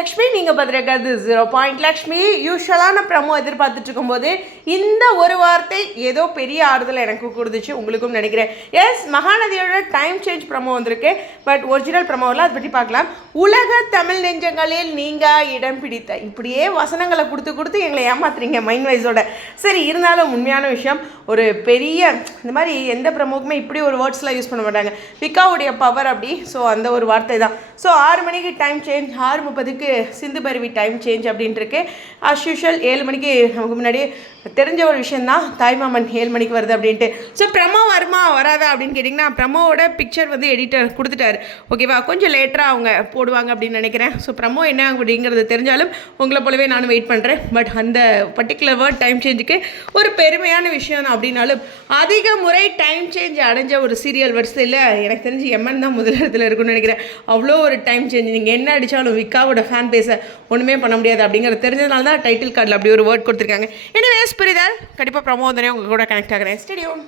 லக்ஷ்மி, நீங்கள் பார்த்துருக்கிறது 0 லக்ஷ்மி. யூஸ்வலான ப்ரமோ எதிர்பார்த்துட்டு இருக்கும்போது இந்த ஒரு வார்த்தை ஏதோ பெரிய ஆறுதல் எனக்கு கொடுத்துச்சு, உங்களுக்கும் நினைக்கிறேன். எஸ், மகாநதியோட டைம் சேஞ்ச் ப்ரமோ வந்திருக்கு. பட் ஒரிஜினல் ப்ரமோவில் அதை பற்றி பார்க்கலாம். உலக தமிழ் நெஞ்சங்களில் நீங்கள் இடம் பிடித்த, இப்படியே வசனங்களை கொடுத்து கொடுத்து எங்களை ஏமாத்துறீங்க மைண்ட் வைஸோட. சரி, இருந்தாலும் உண்மையான விஷயம், ஒரு பெரிய இந்த மாதிரி எந்த ப்ரமோக்குமே இப்படி ஒரு வேர்ட்ஸ்லாம் யூஸ் பண்ண மாட்டாங்க. விக்காவுடைய பவர் அப்படி. ஸோ அந்த ஒரு வார்த்தை தான். ஸோ 6 மணிக்கு டைம் சேஞ்ச், 6:30க்கு சிந்து பருவி டைம் சேஞ்ச் அப்படின்ட்டு இருக்கு. அஸ் யூஷுவல் 7 மணிக்கு நமக்கு முன்னாடி தெரிஞ்ச ஒரு விஷயந்தான், தாய்மாமன் 7 மணிக்கு வருது அப்படின்ட்டு. ஸோ ப்ரமோ வருமா வராதா அப்படின்னு கேட்டிங்கன்னா, ப்ரமோவோட பிக்சர் வந்து எடிட்டர் கொடுத்துட்டாரு. ஓகேவா, கொஞ்சம் லேட்டராக அவங்க போடுவாங்க அப்படின்னு நினைக்கிறேன். ஸோ ப்ரமோ என்ன அப்படிங்கிறது தெரிஞ்சாலும் உங்களை போலவே நானும் வெயிட் பண்ணுறேன். பட் அந்த பர்டிகுலர் வேர்ட் டைம் சேஞ்சுக்கு ஒரு பெருமையான விஷயம் தான். அப்படின்னாலும் அதிக முறை டைம் சேஞ்ச் அடைஞ்ச ஒரு சீரியல் வரிசையில் எனக்கு தெரிஞ்சு எம்என் தான் முதலிடத்தில் இருக்குன்னு நினைக்கிறேன். அவ்வளோ ஒரு டைம் சேஞ்ச். நீங்கள் என்ன அடித்தாலும் விக்காவோட ஃபேன் பேஸை ஒன்றுமே பண்ண முடியாது அப்படிங்கிறது தெரிஞ்சதுனால தான் டைட்டில் கார்டில் அப்படி ஒரு வேர்ட் கொடுத்துருக்காங்க. எனவே புரியுதா? கண்டிப்பாக ப்ரமோ வந்தோடனே உங்கள் கூட கனெக்ட் ஆகிறேன். ஸ்டேடியம்.